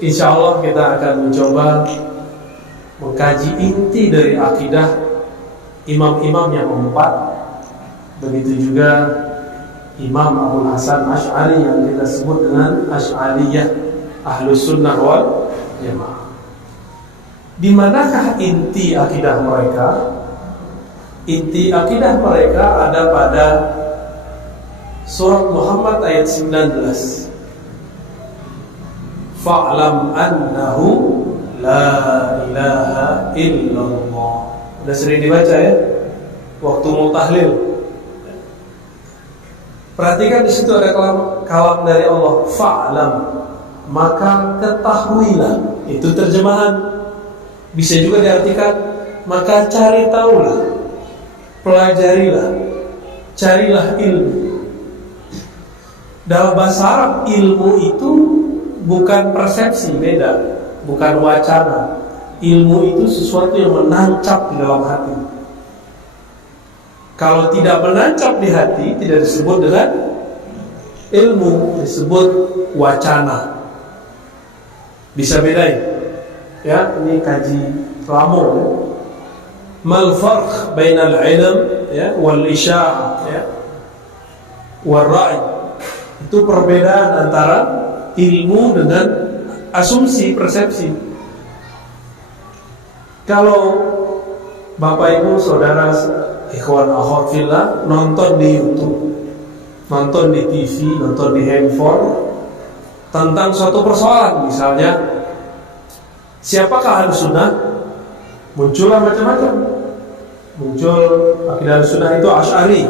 Insya Allah kita akan mencoba mengkaji inti dari akidah imam-imam yang empat. Begitu juga Imam Abul Hasan Asy'ari yang kita sebut dengan Asy'ariyah, Ahlus Sunnah wal Jamaah. Di manakah inti akidah mereka? Inti akidah mereka ada pada surat Muhammad ayat 19. Fa'lam annahu la ilaha illallah. Udah sering dibaca ya waktu mau tahlil. Perhatikan di situ ada kalam dari Allah. Fa'lam, maka ketahuilah. Itu terjemahan. Bisa juga diartikan maka cari tahulah, pelajarilah, carilah ilmu. Dalam bahasa Arab ilmu itu bukan persepsi, beda, bukan wacana. Ilmu itu sesuatu yang menancap di dalam hati. Kalau tidak menancap di hati, tidak disebut dengan ilmu, disebut wacana. Bisa bedain? Ya, ini kaji lama ya. Mal farq bainal ilm ya wal isya'ah ya wal ra'i. Itu perbedaan antara ilmu dengan asumsi, persepsi. Kalau Bapak Ibu saudara ikhwan akhwat fillah nonton di YouTube, nonton di TV, nonton di handphone tentang suatu persoalan, misalnya siapakah Ahlus Sunnah? Muncullah macam-macam. Muncul akidah Ahlus Sunnah itu Asy'ari.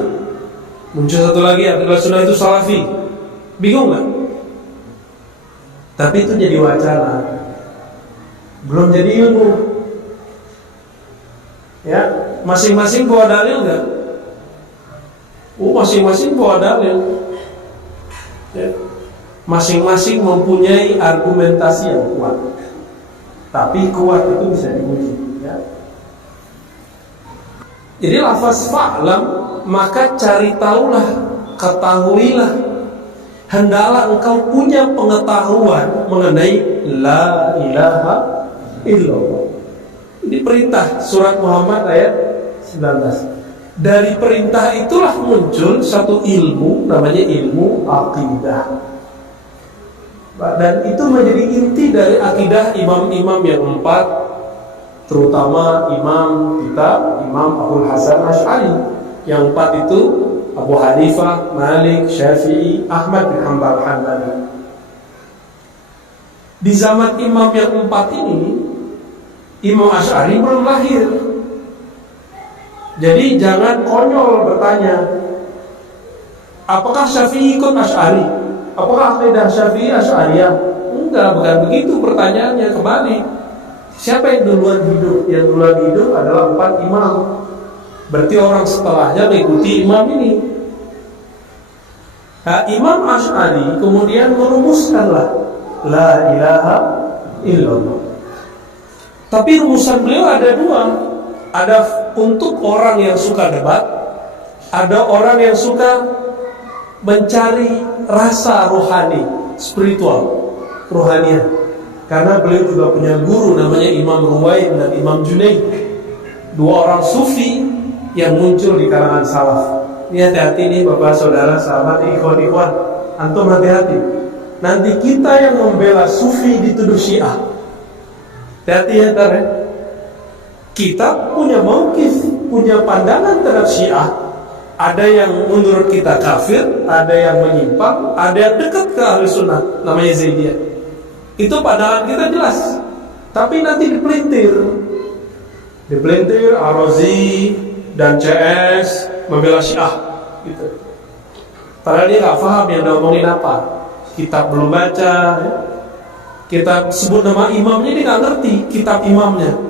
Muncul satu lagi akidah Ahlus Sunnah itu Salafi. Bingung gak? Tapi itu jadi wacana, belum jadi ilmu. Ya, masing-masing bawa dalil gak? Masing-masing bawa dalil. Ya. Masing-masing mempunyai argumentasi yang kuat. Tapi kuat itu bisa diuji ya. Jadi lafaz fa'lam, maka cari tahulah, ketahuilah. Hendaklah engkau punya pengetahuan mengenai la ilaha illallah. Ini perintah surat Muhammad ayat 19. Dari perintah itulah muncul satu ilmu, namanya ilmu akidah. Dan itu menjadi inti dari akidah imam-imam yang empat, terutama imam kita, Imam Abul Hasan Asy'ari. Yang empat itu Abu Hanifah, Malik, Syafi'i, Ahmad bin Hanbal Hanbali. Di zaman imam yang empat ini, Imam Asy'ari belum lahir. Jadi jangan konyol bertanya, apakah Syafi'i ikut Asy'ari? Apakah akidah Syafi'i Asy'ariyah? Enggak, bukan begitu pertanyaannya. Kembali, siapa yang duluan hidup? Yang duluan hidup adalah empat imam. Berarti orang setelahnya mengikuti imam ini. Nah, Imam Asy'ari kemudian merumuskanlah la ilaha illallah. Tapi rumusan beliau ada dua. Ada untuk orang yang suka debat, ada orang yang suka mencari rasa rohani, spiritual, rohaniah. Karena beliau juga punya guru namanya Imam Ruwaid dan Imam Junaid, dua orang sufi yang muncul di kalangan salaf. Ini hati-hati nih Bapak Saudara sahabat ikhwan-ikhwan, antum hati-hati. Nanti kita yang membela sufi dituduh Syiah. Hati-hati ya ntar ya. Kita punya mauqif, punya pandangan terhadap Syiah. Ada yang menurut kita kafir, ada yang menyimpang, ada yang dekat ke Ahlus Sunnah, namanya Zaidiyah. Itu pandangan kita jelas. Tapi nanti dipelintir Ar-Razi dan CS membela Syiah gitu. Padahal dia gak paham yang diomongin apa. Kitab belum baca ya. Kita sebut nama imamnya, dia gak ngerti kitab imamnya.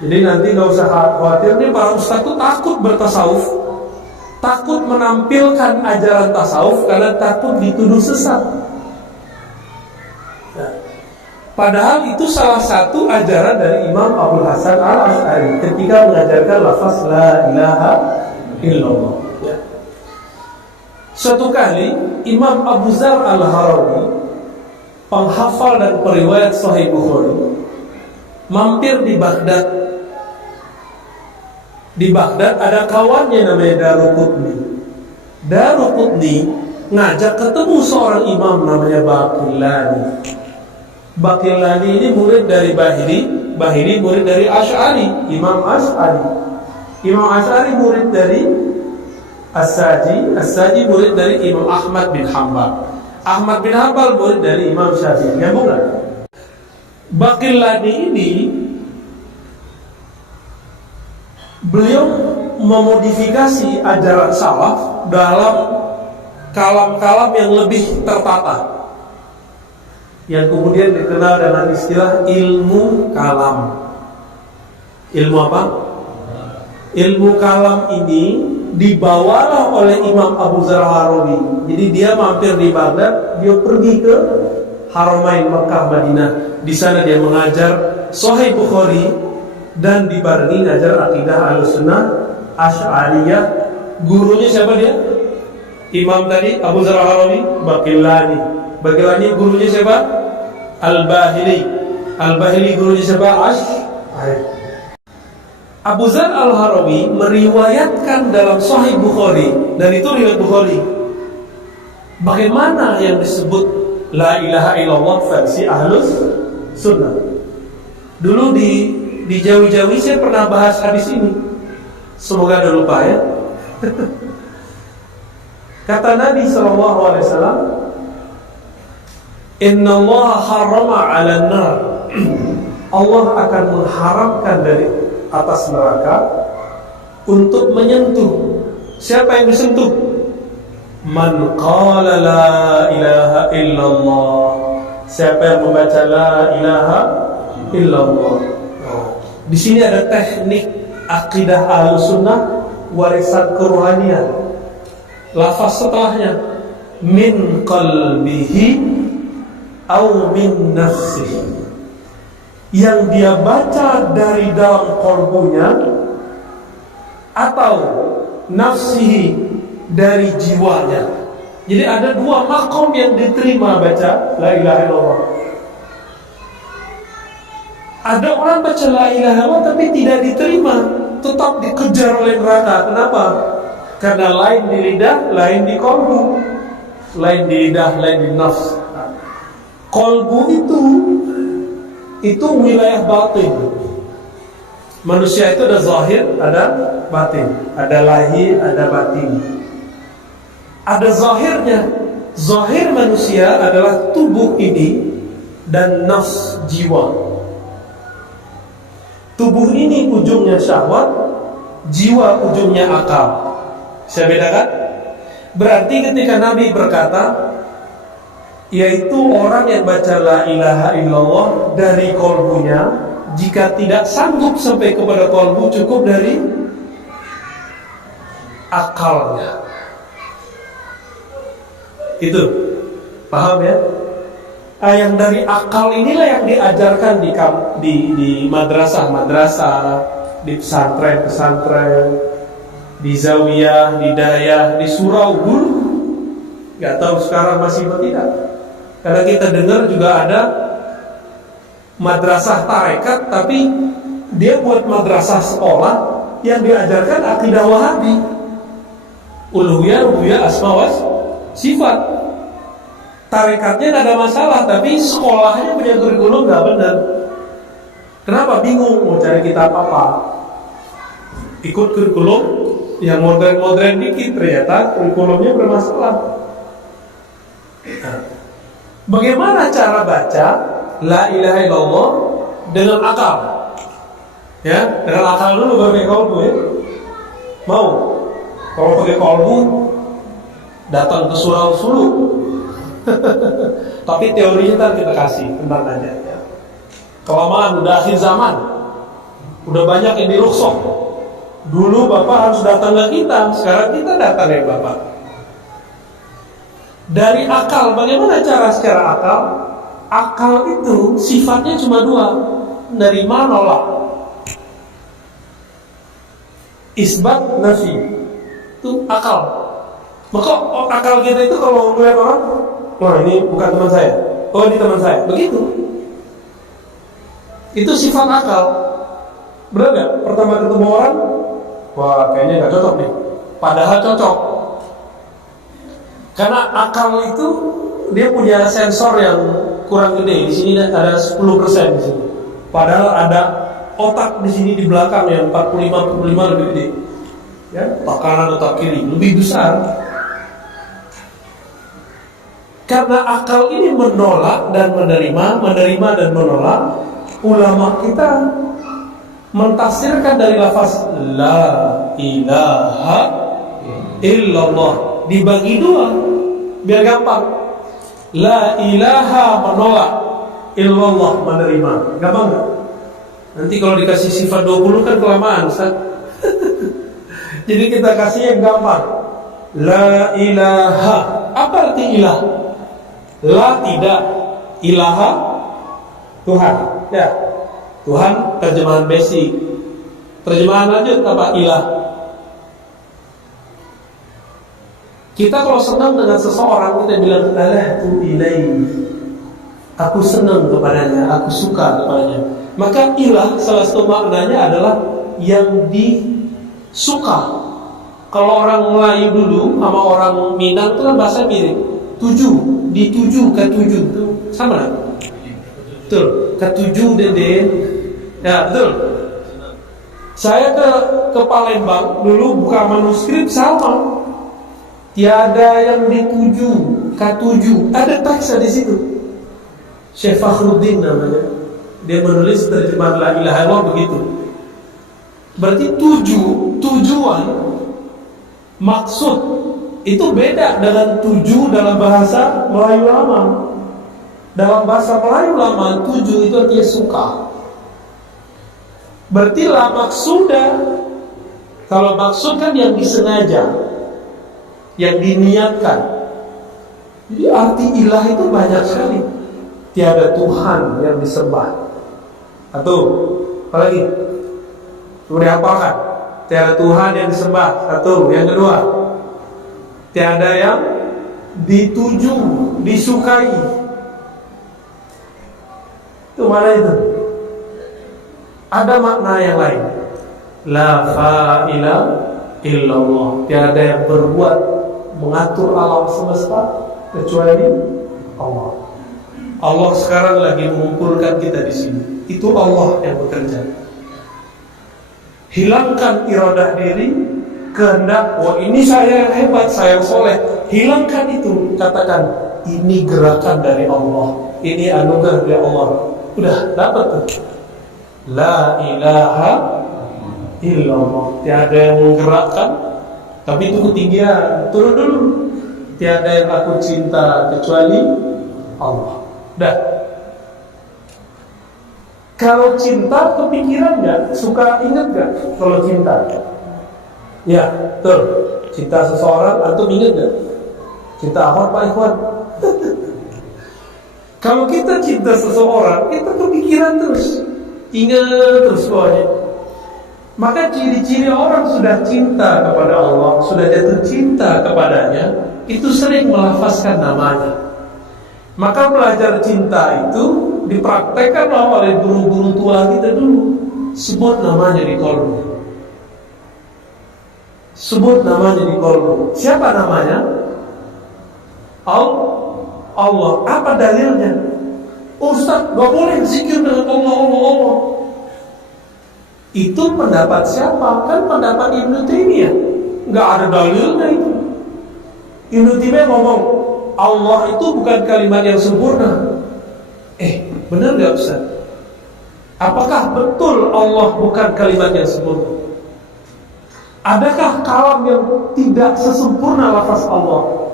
Jadi nanti gak usah khawatir nih, para ustaz itu takut bertasawuf, takut menampilkan ajaran tasawuf karena takut dituduh sesat. Nah, padahal itu salah satu ajaran dari Imam Abul Hasan Al-Asy'ari ketika mengajarkan lafaz la ilaha illallah ya. Suatu kali Imam Abu Dzar Al-Harawi penghafal dan periwayat Sahih Bukhari, mampir di Baghdad. Di Baghdad ada kawannya namanya Daruqutni. Daruqutni ngajak ketemu seorang imam namanya Baqillani. Baqillani ini murid dari Bahili, Bahili murid dari Asy'ari, Imam Asy'ari. Imam Asy'ari murid dari As-Saji, As-Saji murid dari Imam Ahmad bin Hanbal. Ahmad bin Hanbal murid dari Imam Syafi'i. Nyambung enggak? Baqillani ini beliau memodifikasi ajaran salaf dalam kalam-kalam yang lebih tertata, yang kemudian dikenal dengan istilah ilmu kalam. Ilmu apa? Ilmu kalam ini dibawalah oleh Imam Abu Dzar Harawi. Jadi dia mampir di Baghdad, dia pergi ke Haramain Makkah Madinah. Di sana dia mengajar Sahih Bukhari dan dibarengi ngajar akidah Ahlussunnah Asy'ariyah. Gurunya siapa dia? Imam tadi Abu Dzar Harawi, Baqillani. Baqillani gurunya siapa? Al-Bahili. Al-Bahili gurunya siapa? Asy'ari. Abu Dzar Al-Harawi meriwayatkan dalam Sahih Bukhari, dan itu riwayat Bukhari, bagaimana yang disebut La ilaha illallah versi Ahlus Sunnah. Dulu di Jawi-Jawi saya pernah bahas hadis ini. Semoga ada lupa ya. Kata Nabi SAW, Inna Allah harama ala nar. Allah akan mengharamkan dari atas neraka untuk menyentuh. Siapa yang disentuh? Man qala la ilaha illallah. Siapa yang membaca la ilaha illallah. Di sini ada teknik akidah Ahlussunnah, warisan kerohanian. Lafaz setelahnya min qalbihi au min nafsihi. Yang dia baca dari dalam qalbunya atau nafsihi dari jiwanya. Jadi ada dua makom yang diterima baca la ilaha illallah. Ada orang baca la ilaha illallah tapi tidak diterima, tetap dikejar oleh neraka. Kenapa? Karena lain di lidah, lain di qalbu. Lain di lidah, lain di nafs. Qalbu itu wilayah batin. Manusia itu ada zahir, ada batin. Ada lahir, ada batin. Ada zahirnya. Zahir manusia adalah tubuh ini dan nafs, jiwa. Tubuh ini ujungnya syahwat, jiwa ujungnya akal. Saya bedakan? Berarti ketika Nabi berkata, yaitu orang yang baca la ilaha illallah dari qalbunya, jika tidak sanggup sampai kepada qalbu, cukup dari akalnya. Itu paham ya? Yang dari akal inilah yang diajarkan di madrasah, di pesantren, di zawiyah, di dayah, di surau dulu. Gak tahu sekarang masih atau tidak. Karena kita dengar juga ada madrasah tarekat, tapi dia buat madrasah sekolah yang diajarkan akidah Wahabi, uluhiyah, rububiyah, asma wa sifat. Tarekatnya tidak ada masalah, tapi sekolahnya punya kurikulum nggak benar. Kenapa? Bingung mau cari kitab apa? Ikut kurikulum yang modern dikit, ternyata kurikulumnya bermasalah. Bagaimana cara baca la ilaha illallah dengan akal? Ya, dengan akal dulu baru pakai kalbu ya. Mau? Kalau pakai kalbu datang ke surau Sulu. Tapi teorinya ntar kita kasih, tenang aja ya. Kelamaan, udah akhir zaman, udah banyak yang diruksok. Dulu Bapak harus datang ke kita, sekarang kita datang ya Bapak. Dari akal, bagaimana cara secara akal? Akal itu sifatnya cuma dua, nerima, nolak. Isbat, nafi, itu akal. Maka akal kita itu kalau melihat orang, wah ini bukan teman saya, oh ini teman saya. Begitu. Itu sifat akal. Benar nggak? Pertama ketemu orang, wah kayaknya nggak cocok nih. Padahal cocok. Karena akal itu dia punya sensor yang kurang gede. Di sini ada 10% di sini. Padahal ada otak di sini di belakang yang 45 lebih gede. Ya, otak kanan, otak kiri lebih besar. Karena akal ini menolak dan menerima dan menolak, ulama kita mentafsirkan dari lafaz la ilaha illallah dibagi dua biar gampang. La ilaha menolak, illallah menerima. Gampang nggak? Nanti kalau dikasih sifat 20 kan kelamaan, Ustaz. Jadi kita kasih yang gampang. La ilaha. Apa arti ilah? La tidak, ilaha Tuhan. Ya, Tuhan terjemahan basic. Terjemahan lanjut apa? Ilah. Kita kalau senang dengan seseorang, kita bilang alahtu ilaihi. Aku senang kepadanya, aku suka kepadanya. Maka ilah salah satu maknanya adalah yang disuka. Kalau orang Melayu dulu sama orang Minang itu kan bahasa mirip. Dituju, ketujuh itu sama kan? Betul, ketujuh dede. Ya betul. Saya ke Palembang dulu buka manuskrip sama. Tiada yang dituju, ketujuh. Ada teks di situ. Syekh Fakhruddin namanya. Dia menulis terjemahan la ilaha illallah begitu. Berarti tujuan, maksud itu beda dengan tuju dalam bahasa Melayu lama. Dalam bahasa Melayu lama, tuju itu artinya suka. Berarti la maksuda. Kalau maksud kan yang disengaja, yang diniatkan. Jadi arti ilah itu banyak sekali. Tiada Tuhan yang disembah. Atau apalagi? Sudah dihafalkan. Tiada Tuhan yang disembah. Satu. Yang kedua, tiada yang dituju, disukai. Itu mana itu? Ada makna yang lain. La fa'ila illallah. Tiada yang berbuat mengatur alam semesta kecuali Allah. Allah sekarang lagi mengumpulkan kita di sini. Itu Allah yang bekerja. Hilangkan iradah diri, kehendak, wah ini saya yang hebat, saya yang soleh. Hilangkan itu, katakan ini gerakan dari Allah, ini anugerah dari Allah. Udah dapat tuh. La ilaha illallah. Tiada yang menggerakkan, tapi itu ketinggian. Turun dulu. Tiada yang aku cinta kecuali Allah. Dah. Kalau cinta kepikiran nggak? Suka ingat nggak kalau cinta? Ya, betul. Cinta seseorang, antum ingat nggak? Cinta Ahmad Pak Ikhwan. Kalau kita cinta seseorang, kita kepikiran terus, ingat terus pokoknya. Maka ciri-ciri orang sudah cinta kepada Allah, sudah jatuh cinta kepadanya, itu sering melafazkan namanya. Maka belajar cinta itu dipraktekkanlah oleh guru-guru tua kita dulu. Sebut namanya di kolbu. Sebut namanya di kolbu. Siapa namanya? Allah. Apa dalilnya? Ustaz, gak boleh zikir dengan Allah. Itu pendapat siapa? Kan pendapat Ibnu Taimiyah. Gak ada dalilnya itu. Ibnu Taimiyah ngomong Allah itu bukan kalimat yang sempurna. Benar gak Ustaz? Apakah betul Allah bukan kalimat yang sempurna? Adakah kalam yang tidak sesempurna lafaz Allah?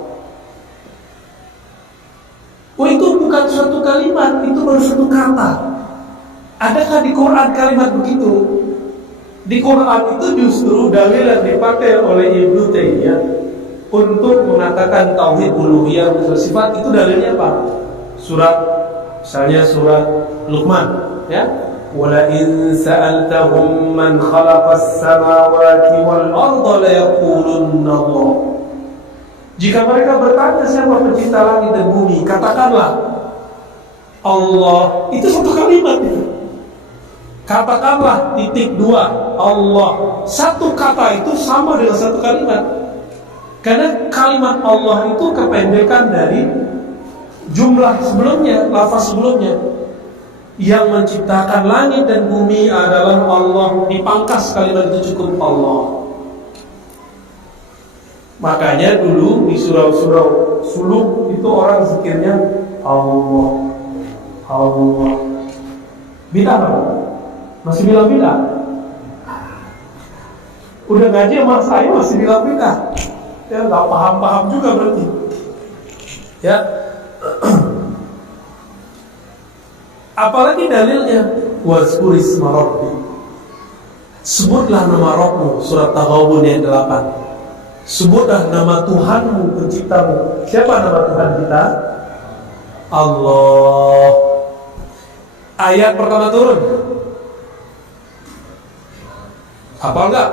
Itu bukan suatu kalimat, itu baru satu kata. Adakah di Quran kalimat begitu? Di Quran itu justru dalil yang dipakai oleh Ibnu Taimiyah untuk mengatakan tauhid uluhiyah sifat. Itu dalilnya apa? Misalnya surat Luqman, ya. Wala in sa'altahum man khalaqas samawati wal arda la yaqulunna Allah. Jika mereka bertanya siapa pencipta langit dan bumi, katakanlah Allah, itu satu kalimat itu. Katakanlah titik dua Allah, satu kata itu sama dengan satu kalimat. Karena kalimat Allah itu kependekan dari jumlah sebelumnya, lafaz sebelumnya. Yang menciptakan langit dan bumi adalah Allah. Dipangkas kalimat itu cukup Allah. Makanya dulu di surau-surau suluk itu orang zikirnya Allah, Allah. Bidah apa? Masih bilang bidah? Udah ngaji sama saya masih bilang bidah? Ya nggak paham-paham juga berarti. Ya. Apalagi dalilnya wazkurisma rabbi. Sebutlah nama Rabbmu, surat Taghabun ayat 8. Sebutlah nama Tuhanmu, penciptamu. Siapa nama Tuhan kita? Allah. Ayat pertama turun. Hafal enggak?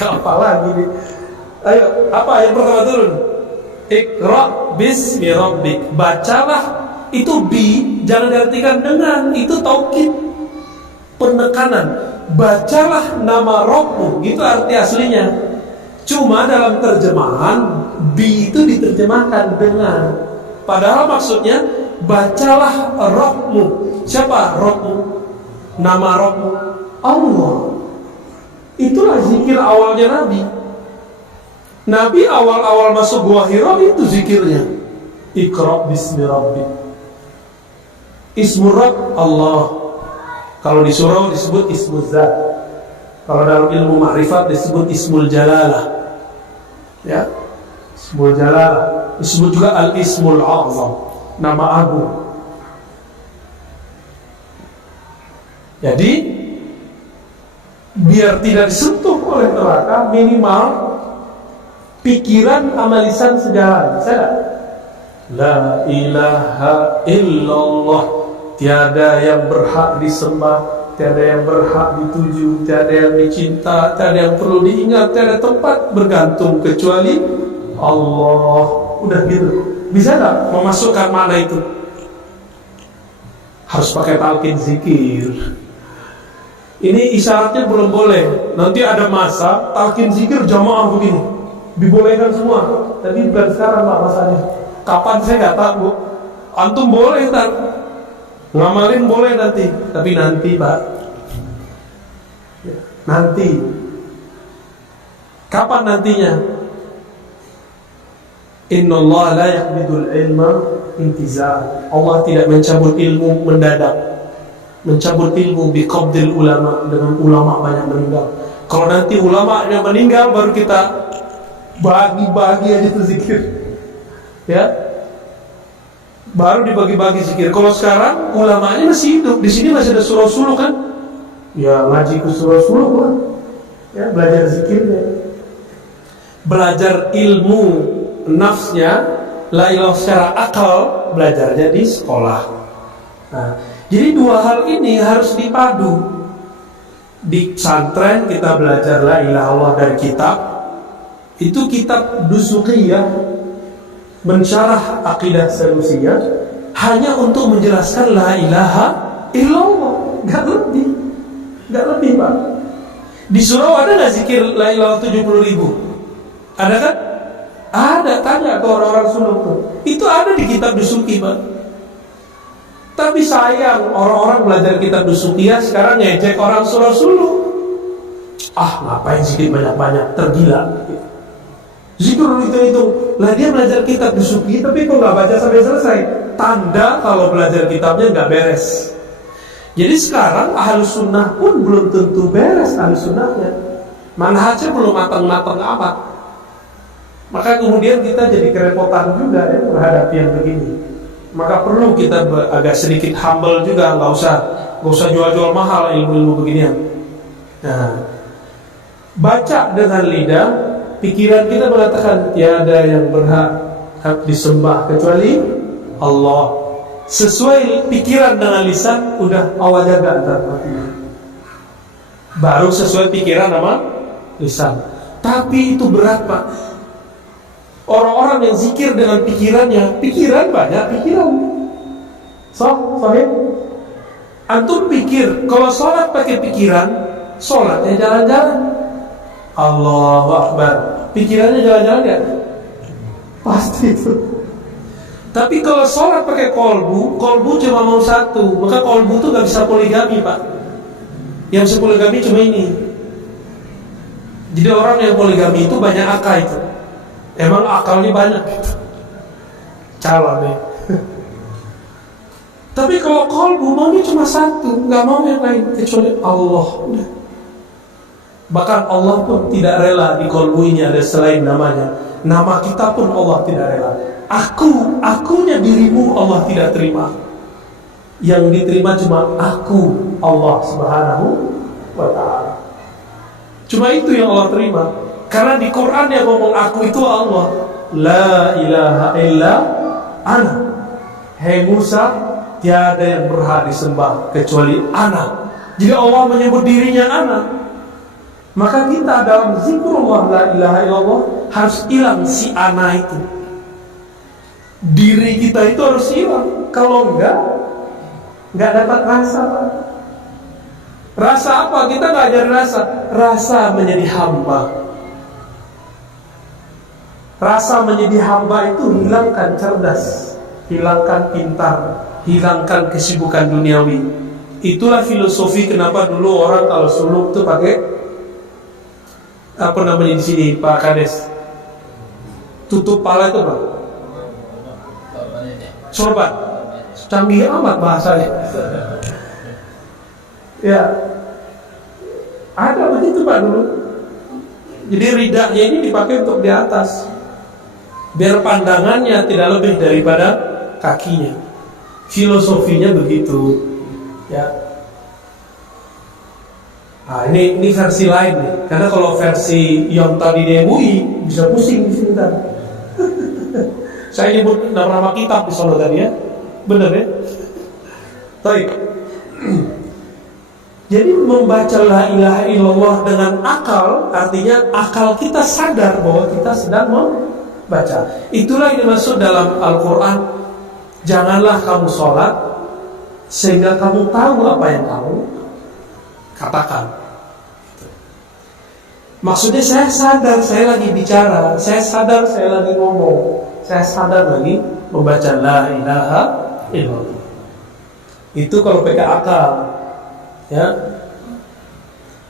Hafal lagi nih. Ayo, apa ayat pertama turun? Iqra bismi rabbik. Bacalah, itu bi jangan diartikan dengan, itu taukid, penekanan. Bacalah nama Rabbmu, itu arti aslinya. Cuma dalam terjemahan bi itu diterjemahkan dengan, padahal maksudnya bacalah Rabbmu. Siapa Rabbmu? Nama Rabbmu Allah. Itulah zikir awalnya Nabi. Nabi awal-awal masuk Gua Hira itu zikirnya Iqra bismi rabbik. Ismur Rabb Allah. Kalau di surau disebut Ismul Zat. Kalau dalam ilmu ma'rifat disebut Ismul Jalalah. Ya, Ismul Jalalah. Disebut juga Al-Ismul A'zam, nama agung. Jadi biar tidak disentuh oleh neraka, minimal pikiran amalisan sejalan. Bisa gak? La ilaha illallah, tiada yang berhak disembah, tiada yang berhak dituju, tiada yang dicinta, tiada yang perlu diingat, tiada tempat bergantung kecuali Allah. Udah gitu. Bisa gak memasukkan makna itu? Harus pakai talqin zikir. Ini isyaratnya belum boleh. Nanti ada masa talqin zikir jamaah begini, dibolehkan semua. Tapi bukan sekarang Pak masanya. Kapan saya nggak tahu. Antum boleh ntar ngamalin boleh nanti, tapi nanti Pak. Nanti. Kapan nantinya? Innallaha la yaqbidul ilma intizaa. Allah tidak mencabut ilmu mendadak. Mencabut ilmu biqabdil ulama, dengan ulama banyak meninggal. Kalau nanti ulamanya meninggal baru kita bagi-bagi aja tuh zikir. Ya. Baru dibagi-bagi zikir. Kalau sekarang ulamanya masih hidup, di sini masih ada surau suluk kan? Ya ngaji ke surau suluk kan? Ya, belajar zikirnya. Belajar ilmu nafsnya, la ilaha secara akal, belajarnya di sekolah. Nah, jadi dua hal ini harus dipadu. Di pesantren kita belajar la ilaha illallah dari kitab. Itu kitab Dusuqiyah, mensyarah akidah Salusiyah, hanya untuk menjelaskan la ilaha illallah, gak lebih. Gak lebih Pak. Di surau ada gak zikir la ilaha 70.000? Ada kan? Ada, tanya ke orang-orang suluk tuh. Itu ada di kitab Dusuki Pak. Tapi sayang, orang-orang belajar kitab Dusuqiyah sekarang ngejek orang surau suluk. Ah, ngapain zikir banyak-banyak, tergila. Zikir itu. Lah dia belajar kitab Dusuqiyah tapi kok nggak baca sampai selesai. Tanda kalau belajar kitabnya nggak beres. Jadi sekarang ahlus sunnah pun belum tentu beres ahlus sunnahnya. Manhajnya belum matang-matang amat. Maka kemudian kita jadi kerepotan juga ya menghadapi yang begini. Maka perlu kita agak sedikit humble juga, nggak usah jual-jual mahal ilmu-ilmu beginian. Nah, baca dengan lidah, pikiran kita mengatakan tiada yang berhak disembah kecuali Allah. Sesuai pikiran dengan lisan, udah awal jaga antar hatinya. Baru sesuai pikiran sama lisan. Tapi itu berat Pak. Orang-orang yang zikir dengan pikirannya, pikiran banyak pikiran. Sahih. Antum pikir kalau sholat pakai pikiran, sholatnya jalan-jalan. Allahu Akbar, pikirannya jalan-jalan ya? Pasti itu. Tapi kalau sholat pakai kolbu cuma mau satu, maka kolbu itu gak bisa poligami, Pak. Yang bisa poligami cuma ini. Jadi orang yang poligami itu banyak akal itu. Emang akalnya banyak gitu. Calon ya. Tapi kalau kolbu maunya cuma satu, gak mau yang lain kecuali Allah. Bahkan Allah pun tidak rela di kolbu ini ada selain namanya. Nama kita pun Allah tidak rela. Akunya dirimu Allah tidak terima. Yang diterima cuma aku, Allah Subhanahu wa ta'ala. Cuma itu yang Allah terima. Karena di Quran yang ngomong aku itu Allah. La ilaha illa ana. Hei Musa, tiada yang berhak disembah kecuali ana. Jadi Allah menyebut dirinya ana. Maka kita dalam zikrullah la ilaha illallah harus hilang si ana itu. Diri kita itu harus hilang. Kalau enggak dapat rasa. Rasa apa? Kita enggak jadi rasa. Rasa menjadi hamba. Rasa menjadi hamba itu hilangkan cerdas, hilangkan pintar, hilangkan kesibukan duniawi. Itulah filosofi kenapa dulu orang kalau suluk tuh pakai apa namanya di sini Pak Kades, tutup pala itu Pak. Sorban, canggih amat bahasanya. Ya, ada begitu Pak dulu. Jadi ridaknya ini dipakai untuk di atas, biar pandangannya tidak lebih daripada kakinya. Filosofinya begitu, ya. Nah, ini versi lain nih. Karena kalau versi yang tadi di MUI bisa pusing di sini tadi. Saya nyebut nama-nama kitab di sana tadi ya. Benar ya? Baik. Jadi membaca la ilaha illallah dengan akal, artinya akal kita sadar bahwa kita sedang membaca. Itulah yang dimaksud dalam Al-Quran. Janganlah kamu sholat sehingga kamu tahu apa yang kamu katakan. Maksudnya saya sadar saya lagi bicara, saya sadar saya lagi ngomong, saya sadar lagi membaca la ilaha illallah. Itu kalau pakai akal. Ya,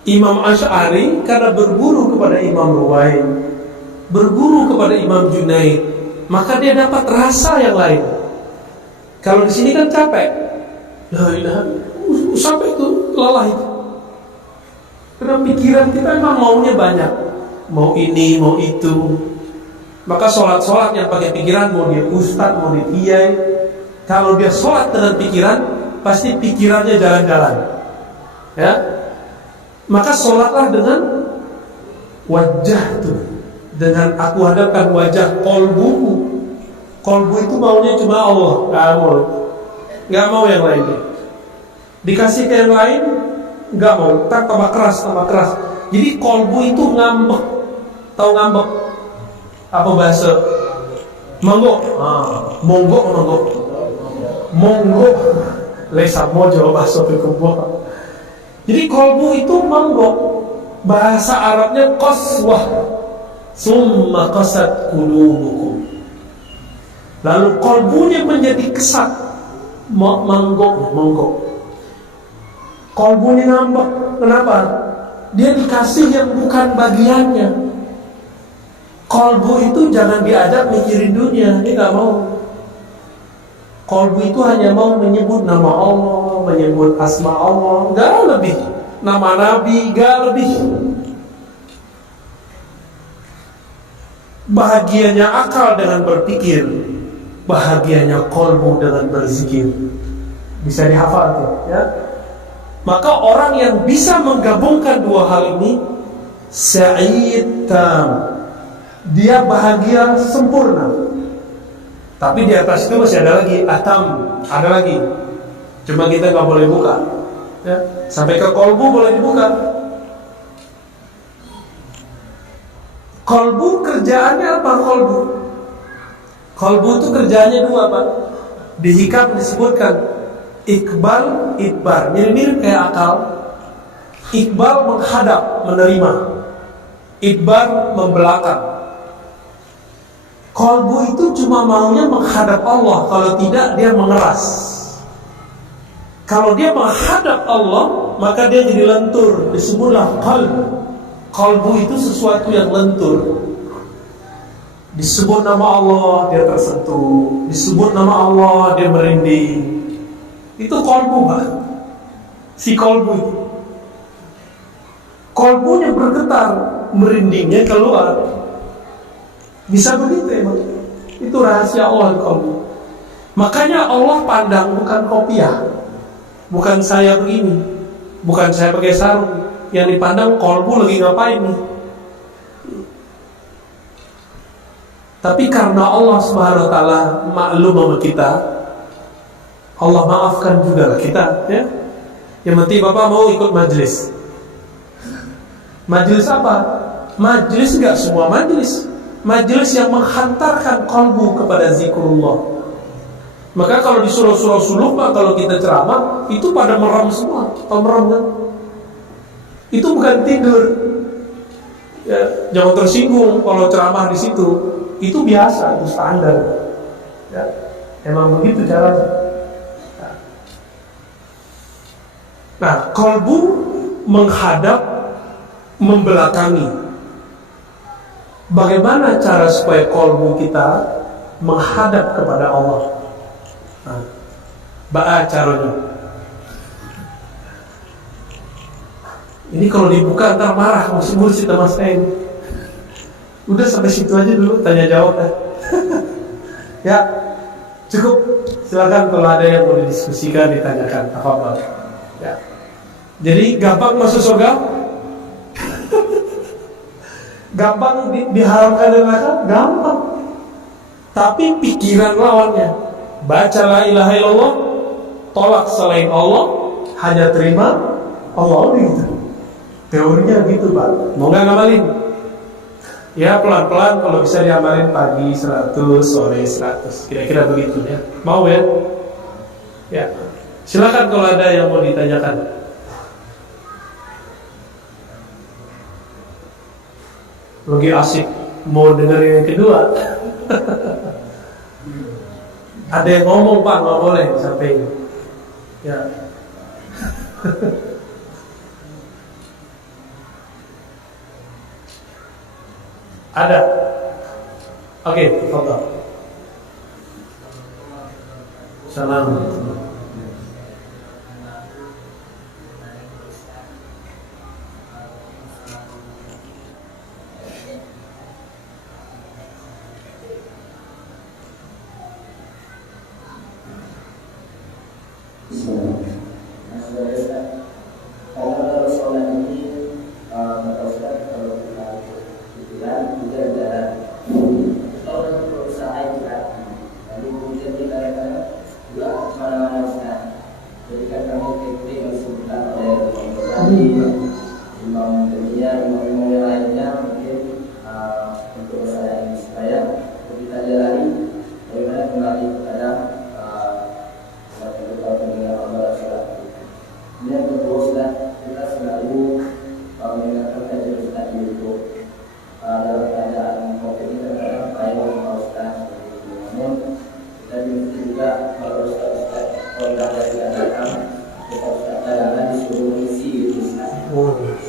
Imam Asy'ari karena berguru kepada Imam Ruwain, berguru kepada Imam Junaid, maka dia dapat rasa yang lain. Kalau di sini kan capek, la ilaha, sampai itu lelah itu. Karena pikiran kita memang maunya banyak, mau ini, mau itu. Maka sholat yang pakai pikiran, mau dia ustaz, mau dia kiai, kalau dia sholat dengan pikiran, pasti pikirannya jalan-jalan. Ya, maka sholatlah dengan wajah tuh, dengan aku hadapkan wajah kolbu. Kolbu itu maunya cuma Allah, nggak mau yang lainnya. Dikasih ke yang lain, nggak mau, tambah keras. Jadi kolbu itu ngambek, tahu ngambek? Apa bahasa? Monggo, monggo. Lesa mojo bahasa berkumpul. Jadi kolbu itu manggok, bahasa Arabnya qaswah, summa qasat qulubukum. Lalu kolbunya menjadi kesat, manggok. Kolbunya ngambek, kenapa? Dia dikasih yang bukan bagiannya. Kolbu itu jangan diajak mikirin dunia, dia nggak mau. Kolbu itu hanya mau menyebut nama Allah, menyebut asma Allah, gak lebih. Nama Nabi, gak lebih. Bahagianya akal dengan berpikir, bahagianya kolbu dengan berzikir. Bisa dihafal tuh, ya. Maka orang yang bisa menggabungkan dua hal ini, sa'id tam, dia bahagia sempurna. Tapi di atas itu masih ada lagi atam, ada lagi. Cuma kita nggak boleh buka. Ya. Sampai ke kolbu boleh dibuka. Kolbu kerjaannya apa kolbu? Kolbu itu kerjaannya dua Pak. Di hikam disebutkan Iqbal, idbar, mirip-mirip kayak akal. Iqbal menghadap, menerima. Idbar membelakang. Qalbu itu cuma maunya menghadap Allah, kalau tidak dia mengeras. Kalau dia menghadap Allah, maka dia jadi lentur, disebutlah qalb. Qalbu itu sesuatu yang lentur. Disebut nama Allah, dia tersentuh. Disebut nama Allah, dia merinding. Itu qalbu, Pak. Si qalbu itu. Qalbunya bergetar, merindingnya keluar. Bisa begitu emang. Itu rahasia Allah di qalbu. Makanya Allah pandang bukan kopiah, bukan saya begini, bukan saya pakai sarung. Yang dipandang qalbu lagi ngapain nih. Tapi karena Allah Subhanahu wa taala maklum sama kita, Allah maafkan juga kita, ya. Yang penting Bapak mau ikut majelis. Majelis apa? Majelis enggak semua majelis. Majelis yang menghantarkan qalbu kepada zikrullah. Maka kalau di surau-surau suluk, Pak, kalau kita ceramah, itu pada merem semua. Tahu merem kan? Itu bukan tidur. Ya, jangan tersinggung kalau ceramah di situ. Itu biasa, itu standar. Ya, emang begitu caranya. Nah, qalbu menghadap, membelakangi. Bagaimana cara supaya qalbu kita menghadap kepada Allah? Nah, ba'a caranya. Ini kalau dibuka ntar marah murid kita Mas Ain. Udah sampai situ aja dulu tanya jawab dah. Ya, cukup. Silakan kalau ada yang mau didiskusikan, ditanyakan. Apa-apa. Ya. Jadi gampang masuk surga? Gampang diharapkan neraka? Gampang. Tapi pikiran lawannya. Baca la ilaha illallah, tolak selain Allah, hanya terima Allah, gitu. Teorinya gitu, Pak. Mau nggak ngamalin? Ya pelan-pelan, kalau bisa diamalin pagi 100, sore 100. Kira-kira begitu ya. Mau ya? Ya. Silakan kalau ada yang mau ditanyakan. Lagi asik mau dengar yang kedua. Ada yang ngomong, Pak, nggak boleh sampai. Ya. Ada. Oke, foto. Salam.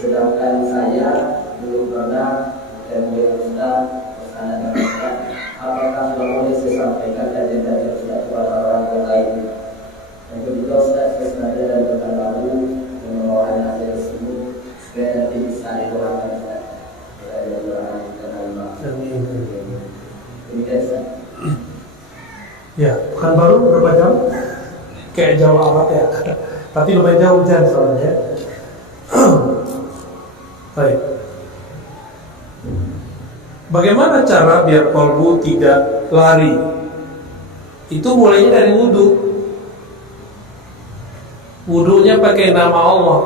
Sedangkan saya belum pernah bertemu Ustaz, apakah boleh saya sampaikan kajian-kajian Ustaz kepada orang lain? Yang kedua, Ustaz, saya sengaja dan bertahu yang membawakan hasil tersebut supaya nanti bisa didoakan Ustaz. Demikian Ustaz. Ya, bukan baru berapa jam? Kayak jauh amat ya. Tapi lumayan jauh hujan soalnya ya. Baik. Bagaimana cara biar qalbu tidak lari? Itu mulainya dari wudu. Wudunya pakai nama Allah.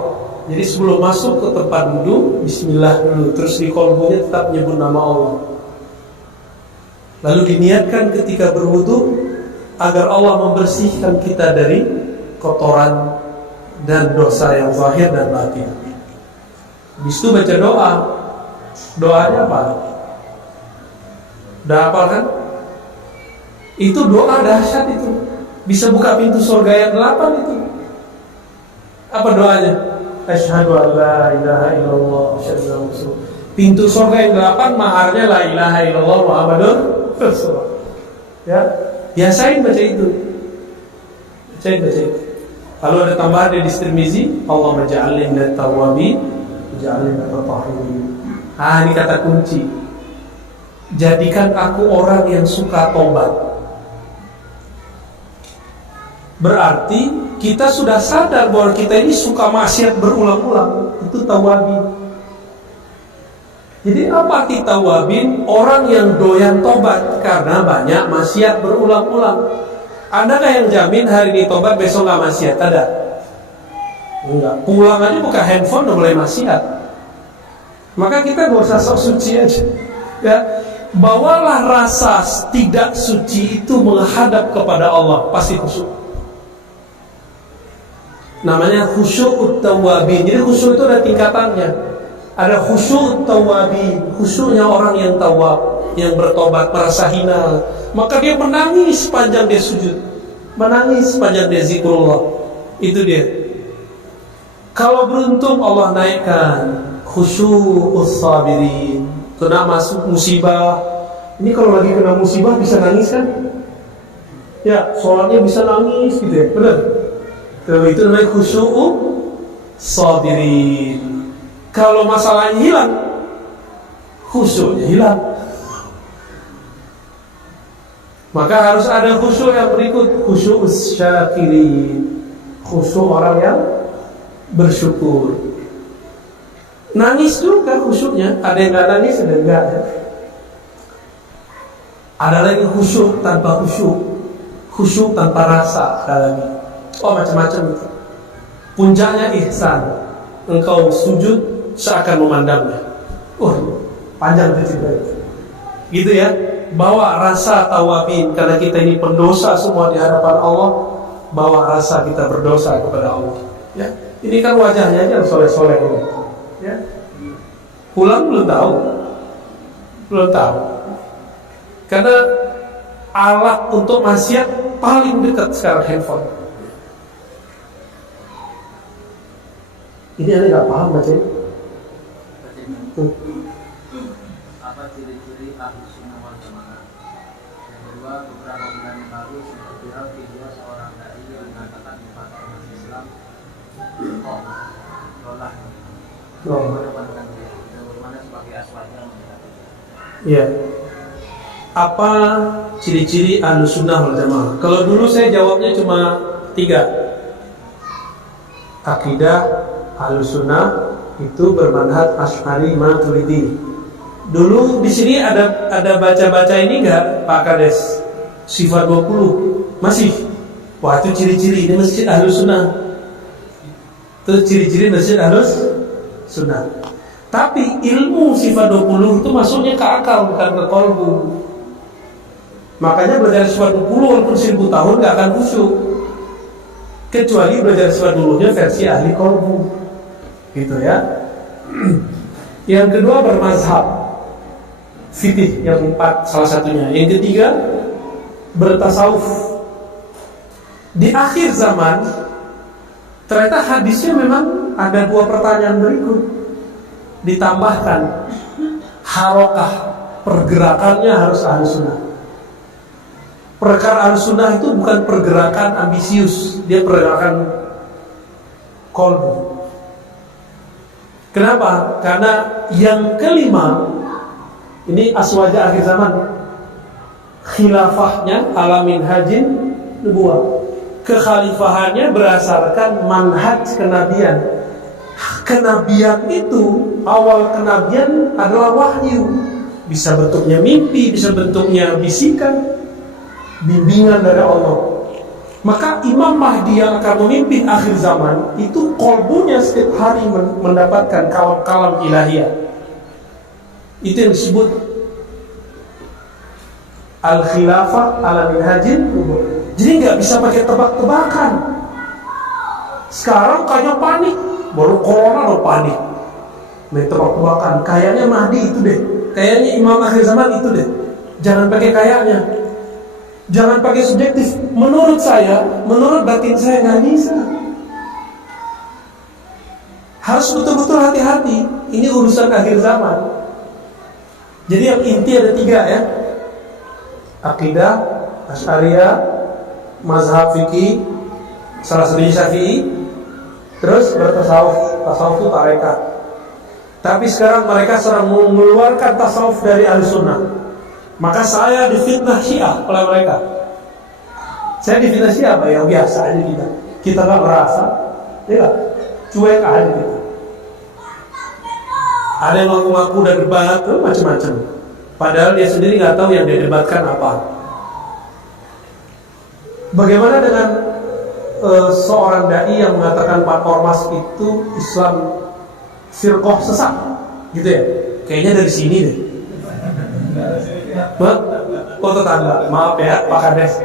Jadi sebelum masuk ke tempat wudu, bismillah dulu. Terus di qalbunya tetap nyebut nama Allah. Lalu diniatkan ketika berwudu agar Allah membersihkan kita dari kotoran dan dosa yang zahir dan batin. Habis itu baca doa. Doanya apa? Udah hafal kan? Itu doa dahsyat itu. Bisa buka pintu surga yang 8 itu. Apa doanya? Asyhadu an la ilaha illallah asyhadu anna Rasulullah. Pintu surga yang 8 maharnya la ilaha illallah Muhammadur Rasulullah. Ya, biasain baca itu. Baca itu. Lalu ada tambahan dari Tirmizi, Allahumma ja'alni minat tawwabin, ja'alni minat tatahhirin. Ini kata kunci. Jadikan aku orang yang suka tobat. Berarti kita sudah sadar bahwa kita ini suka maksiat berulang-ulang. Itu tawabin. Jadi apa arti tawabin? Orang yang doyan tobat karena banyak maksiat berulang-ulang. Adakah yang jamin hari ini tobat besok gak maksiat? Ada? Enggak. Pulang aja buka handphone udah mulai maksiat. Maka kita gak usah sok suci aja. Ya, bawalah rasa tidak suci itu menghadap kepada Allah, pasti khusyuk. Namanya khusyuk tawabin. Jadi khusyuk itu ada tingkatannya. Ada khusyuk tawabin, khusyuknya orang yang tawab, yang bertobat, merasa hina. Maka dia menangis sepanjang dia sujud, menangis sepanjang dia zikrullah. Itu dia. Kalau beruntung Allah naikkan khusyu'us sabirin. Kena masuk musibah. Ini kalau lagi kena musibah bisa nangis kan? Ya, sholatnya bisa nangis gitu ya. Benar? Kalau itu namanya khusyu'us sabirin. Kalau masalahnya hilang, khusyuknya hilang. Maka harus ada khusyuk yang berikut, khusyuk syakirin, khusyuk orang yang bersyukur. Nangis juga khusyuknya, ada yang nggak nangis, ada yang enggak. Ada lagi khusyuk tanpa khusyuk, khusyuk tanpa rasa, ada lagi. Oh, macam-macam itu. Puncaknya ihsan, engkau sujud seakan memandangnya. Panjang cerita itu. Gitu ya. Bawa rasa tawabin, karena kita ini pendosa semua di hadapan Allah. Bawa rasa kita berdosa kepada Allah. Ya, ini kan wajahnya aja soleh-soleh ini. Ya, pulang belum tahu. Karena alat untuk maksiat paling dekat sekarang handphone. Ini aneh nggak paham baca. Apa ciri-ciri ahli sunnah wal jamaah? Yang kedua, beberapa bulan yang lalu sempat viral video seorang dai yang mengatakan di fatwa umat Islam dolah. Bagaimana sebagai aswaja melihat? Iya. Apa ciri-ciri ahli sunnah wal jamaah? Kalau dulu saya jawabnya cuma 3. Akidah ahli sunnah itu bermanhaj Asy'ari Maturidi. Dulu di sini ada baca-baca ini enggak Pak Kades? Sifat 20 masih. Wah, itu ciri-ciri ini masjid Ahlus Sunnah. Itu ciri-ciri masjid Ahlus Sunnah. Tapi ilmu sifat 20 itu masuknya ke akal bukan ke qalbu. Makanya belajar sifat 20 walaupun 1000 tahun enggak akan khusyuk. Kecuali belajar sifat 20-nya versi ahli qalbu. Gitu ya. Yang kedua bermazhab. Fikih yang 4 salah satunya. Yang ketiga bertasawuf. Di akhir zaman ternyata hadisnya memang ada 2 pertanyaan berikut. Ditambahkan harokah, pergerakannya harus ahli sunnah. Perkara ahli sunnah itu bukan pergerakan ambisius, dia pergerakan qalbu. Kenapa? Karena yang kelima ini aswaja akhir zaman, khilafahnya ala minhajin nubuwah. Kekhalifahannya berdasarkan manhaj kenabian. Kenabian itu, awal kenabian adalah wahyu. Bisa bentuknya mimpi, bisa bentuknya bisikan, bimbingan dari Allah. Maka Imam Mahdi yang akan memimpin akhir zaman itu kolbunya setiap hari mendapatkan kalam-kalam ilahiyah. Itu yang disebut al-khilafah ala minhajin. Jadi nggak bisa pakai tebak-tebakan. Sekarang kayaknya panik, baru corona udah panik. Tebak-tebakan, kayaknya Mahdi itu deh, kayaknya Imam akhir zaman itu deh. Jangan pakai kayaknya, jangan pakai subjektif. Menurut saya, menurut batin saya nggak bisa. Harus betul-betul hati-hati. Ini urusan akhir zaman. Jadi yang inti ada 3 ya: akidah, Asy'ariyah, mazhab fikih, salah satunya Syafi'i, terus bertasawuf. Tasawuf itu tarekat. Tapi sekarang mereka sedang mengeluarkan tasawuf dari Ahlussunnah. Maka saya difitnah Syiah oleh mereka. Saya difitnah Syiah apa? Yang biasa aja kita. Kita nggak merasa, ya, cuek aja kita. Ada yang ngaku-ngaku udah debat tuh macam-macam. Padahal dia sendiri nggak tahu yang dia debatkan apa. Bagaimana dengan seorang dai yang mengatakan Pak Ormas itu Islam firqah sesat, gitu ya? Kayaknya dari sini deh. Oh tetangga, maaf ya Pak Kades.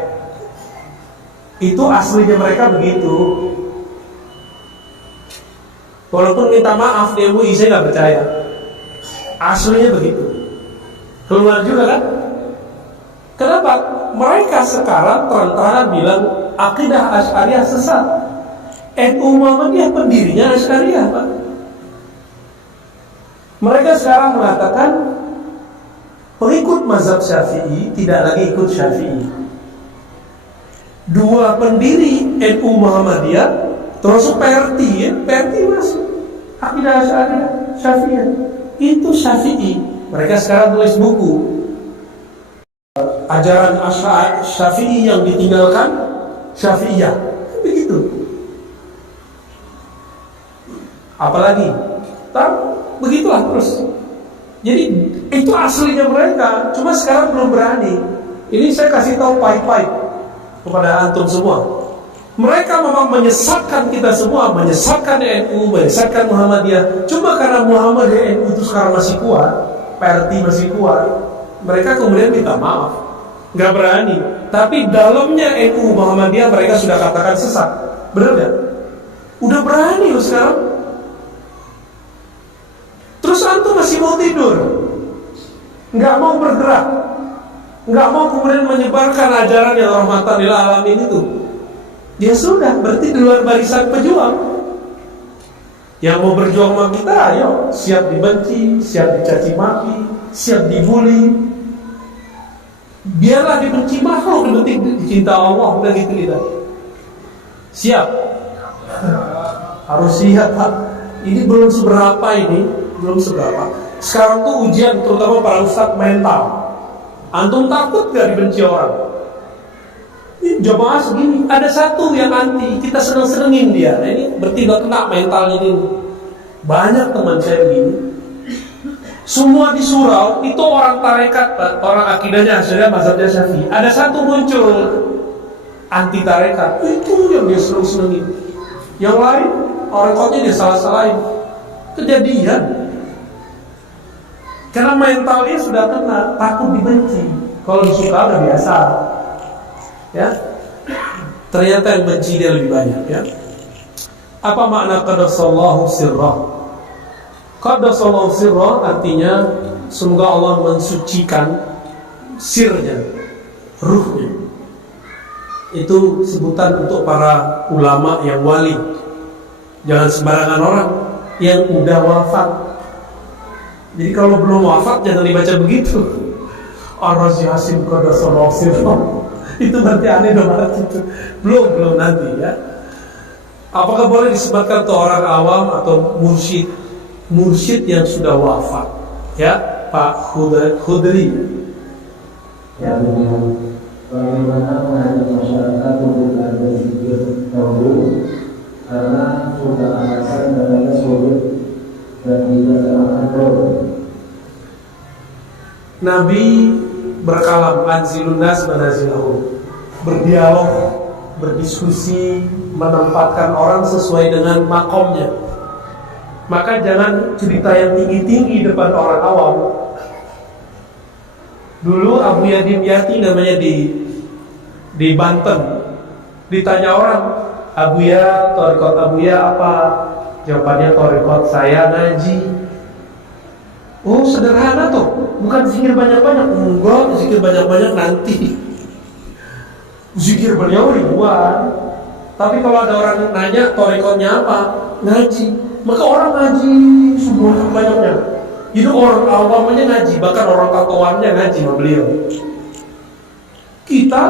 Itu aslinya mereka begitu. Walaupun minta maaf di MUI saya nggak percaya. Aslinya begitu. Keluar juga kan? Kenapa? Mereka sekarang terang-terangan bilang akidah Asy'ariyah sesat. NU Muhammadiyah pendirinya Asy'ariyah, Pak. Mereka sekarang mengatakan pengikut mazhab Syafi'i tidak lagi ikut Syafi'i. 2 pendiri NU Muhammadiyah termasuk PRT ya, PRT masuk akidah Asy'ariyah, Syafi'iyah. Itu Syafi'i. Mereka sekarang tulis buku ajaran Syafi'i yang ditinggalkan Syafi'iyah. Begitu. Apalagi begitulah terus. Jadi itu aslinya mereka, cuma sekarang belum berani. Ini saya kasih tahu pahit-pahit kepada antum semua. Mereka memang menyesatkan kita semua, menyesatkan NU, menyesatkan Muhammadiyah. Cuma karena Muhammadiyah NU itu sekarang masih kuat, PRT masih kuat, mereka kemudian minta maaf, nggak berani. Tapi dalamnya NU Muhammadiyah mereka sudah katakan sesat, benar nggak? Udah berani loh sekarang. Terus antum masih mau tidur, nggak mau bergerak, nggak mau kemudian menyebarkan ajaran yang rahmatan lil alamin itu. Ya sudah, berarti di luar barisan pejuang. Yang mau berjuang sama kita, ayo, siap dibenci, siap dicaci maki, siap dibully. Biarlah dibenci makhluk, yang penting dicinta Allah, udah gitu kita. Siap. Harus siap, Pak. Ini belum seberapa ini. Belum seberapa. Sekarang tuh ujian terutama para ustadz mental. Antum takut gak dibenci orang? Ini jamaah segini, ada satu yang anti, kita seneng-senengin dia. Nah, ini berarti gak kena mentalnya ini. Banyak teman saya begini. Semua di surau itu orang tarekat, orang akidahnya Asy'ariyah, mazhabnya Syafi'i. Ada satu muncul anti tarekat, itu yang dia seneng-senengin. Yang lain orang kotnya dia salah-salahin. Kejadian. Karena mentalnya sudah kena, takut dibenci. Kalau disuka udah biasa, ya. Ternyata yang benci dia lebih banyak, ya. Apa makna qaddasallahu sirrah? Qaddasallahu sirrah artinya semoga Allah mensucikan sirnya, ruhnya. Itu sebutan untuk para ulama yang wali. Jangan sembarangan orang yang udah wafat. Jadi kalau belum wafat jangan dibaca begitu. Ar-Razi Hasim qaddasallahu sirrah. Itu berarti aneh dong itu. Belum nanti ya. Apakah boleh disebutkan ke orang awam atau mursyid yang sudah wafat? Ya, Pak Khudri. Ya, bagaimana mengajak masyarakat untuk berzikir dahulu karena sudah alasan dan sulit dan tidak teratur. Nabi berkalam anzilun nas manazilahum, berdialog, berdiskusi, menempatkan orang sesuai dengan makomnya. Maka jangan cerita yang tinggi-tinggi depan orang awam. Dulu Abu Yadim Yati namanya di Banten, ditanya orang, Abuya, torikot Abuya apa? Jawabannya torikot saya ngaji. Oh sederhana tuh, bukan zikir banyak-banyak. Enggak, zikir banyak-banyak nanti. Zikir beliau ribuan. Tapi kalau ada orang nanya torikotnya apa, ngaji, maka orang ngaji semua banyaknya. Jadi orang awamnya ngaji, bahkan orang tatoannya ngaji sama beliau. Kita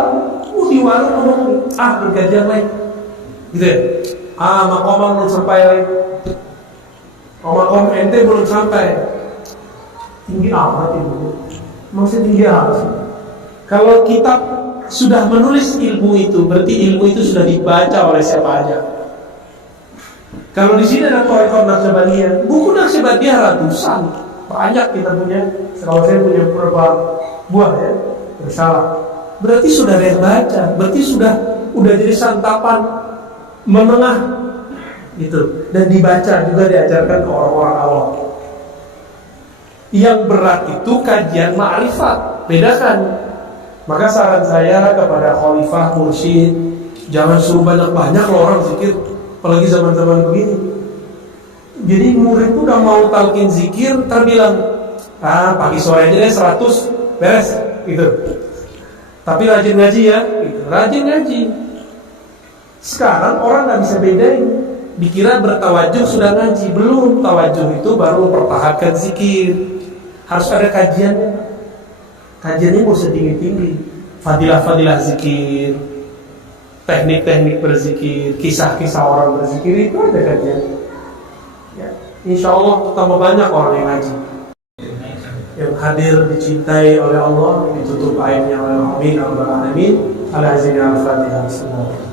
di warung ngomong bergaji yang lain, gitu ya. Makom belum sampai lain. Makom ente belum sampai. Tinggi amat itu. Maksudnya tinggi apa sih? Kalau kita sudah menulis ilmu itu, berarti ilmu itu sudah dibaca oleh siapa aja. Kalau di sini ada torikot Naqsyabandiyah, buku Naqsyabandiyah ratusan, banyak kita punya. Kalau saya punya beberapa buah ya, bersalah. Berarti sudah ada yang baca, berarti sudah jadi santapan menengah gitu, dan dibaca juga diajarkan ke orang-orang awam. Yang berat itu kajian ma'rifat, bedakan. Maka saran saya kepada khalifah mursyid, jangan suruh banyak-banyak loh orang zikir, apalagi zaman-zaman begini. Jadi murid itu udah mau talqin zikir, terbilang pagi sore aja deh 100 beres gitu. Tapi rajin ngaji ya, gitu. Rajin ngaji. Sekarang orang nggak bisa bedain. Dikira bertawajuh sudah ngaji, belum. Tawajuh itu baru mempertahankan zikir. Harus ada kajiannya. Kajiannya mau setinggi-tinggi. Fadilah-fadilah zikir, teknik-teknik berzikir, kisah-kisah orang berzikir, itu ada kajiannya. Ya. Insya Allah tambah banyak orang yang ngaji, yang hadir dicintai oleh Allah, ditutup aibnya oleh Amin. Al-Fatihah. Bismillah.